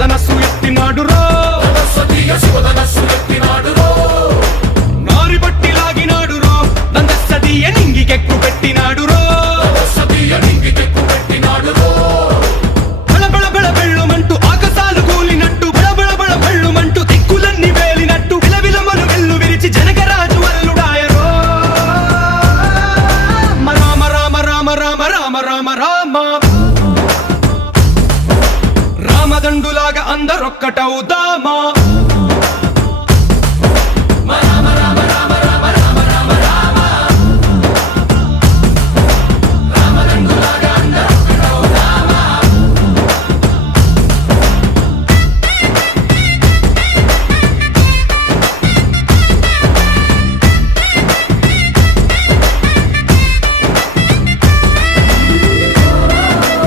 శివధనస్సు ఎత్తినాడురో శివధనస్సు ఎత్తినాడురో నారి బట్టి లాగినాడురో నందసదీయ నింగికెక్కు పెట్టినాడురో నింగికెక్కు పెట్టినాడురో బళబళ బళ బెళ్ళుమంటూ ఆకాశాలు కూలినట్టు బళబళ బళ బెళ్ళుమంటూ దిక్కులన్నీ వేలినట్టు విలవిలమలు వెల్లు విరిచి జనకరాజు అల్లుడాయరో రామ రామ రామ రామ రామ రామ రామ రామదండులాగా అందరొక్కటవుదామా